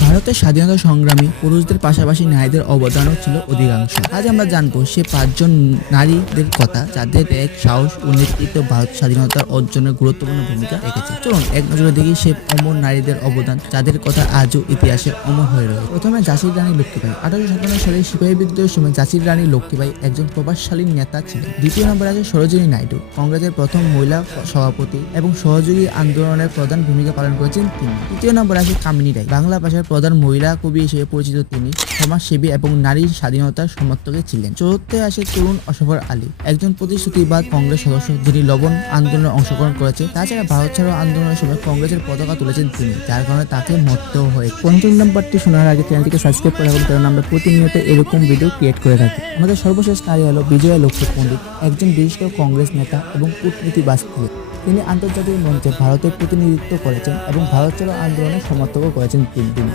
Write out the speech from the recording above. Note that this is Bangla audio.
ভারতের স্বাধীনতা সংগ্রামী পুরুষদের পাশাপাশি নারীদের অবদানও ছিল অধিকাংশ। আজ আমরা জানব সে পাঁচজন নারীদের কথা যাদের এক সাহস ও নেতৃত্ব ভারত স্বাধীনতার অর্জনে গুরুত্বপূর্ণ ভূমিকা রেখেছে। চলুন, এক নজরে দেখি সে অমর নারীদের অবদান যাদের কথা আজও ইতিহাসে অমর হয়ে রয়েছে। প্রথমে ঝাঁসির রানী লক্ষ্মীবাই আঠারোশো সাতান্ন সালে সিপাহী বিদ্রোহের সময় ঝাঁসির রানী লক্ষ্মীবাই একজন প্রভাবশালী নেতা ছিলেন। দ্বিতীয় নম্বর আছে সরোজিনী নাইডু। কংগ্রেসের প্রথম মহিলা সভাপতি এবং সহযোগী আন্দোলনের প্রধান ভূমিকা পালন করেছেন তিনি। তৃতীয় নম্বর আছে কামিনী রায়। বাংলা ভাষার প্রধান মহিলা কবি হিসেবে পরিচিত তিনি সমাজসেবী এবং নারীর স্বাধীনতার সমর্থকে ছিলেন। চতুর্থে আসে তরুণ অসফর আলী, একজন প্রতিশ্রুতিবাদ কংগ্রেস সদস্য যিনি লবণ আন্দোলনে অংশগ্রহণ করেছে তাছাড়া ভারত ছাড়ো আন্দোলনের সময় কংগ্রেসের পতাকা তুলেছেন তিনি, যার কারণে তাকে মরতেও হয় পঞ্চম নাম্বারটি শোনার আগে চ্যানেলটিকে সাবস্ক্রাইব করে রাখুন, কারণ আমরা প্রতিনিয়ত এরকম ভিডিও ক্রিয়েট করে থাকি। আমাদের সর্বশেষ নারী হলো বিজয়া লক্ষ্মী পণ্ডিত, একজন বিশিষ্ট কংগ্রেস নেতা এবং কূটনীতিবাজ ছিলেন। তিনি আন্তর্জাতিক মঞ্চে ভারতের প্রতিনিধিত্ব করেছেন এবং ভারত ছাড়ো আন্দোলনের সমর্থকও করেছেন তিনি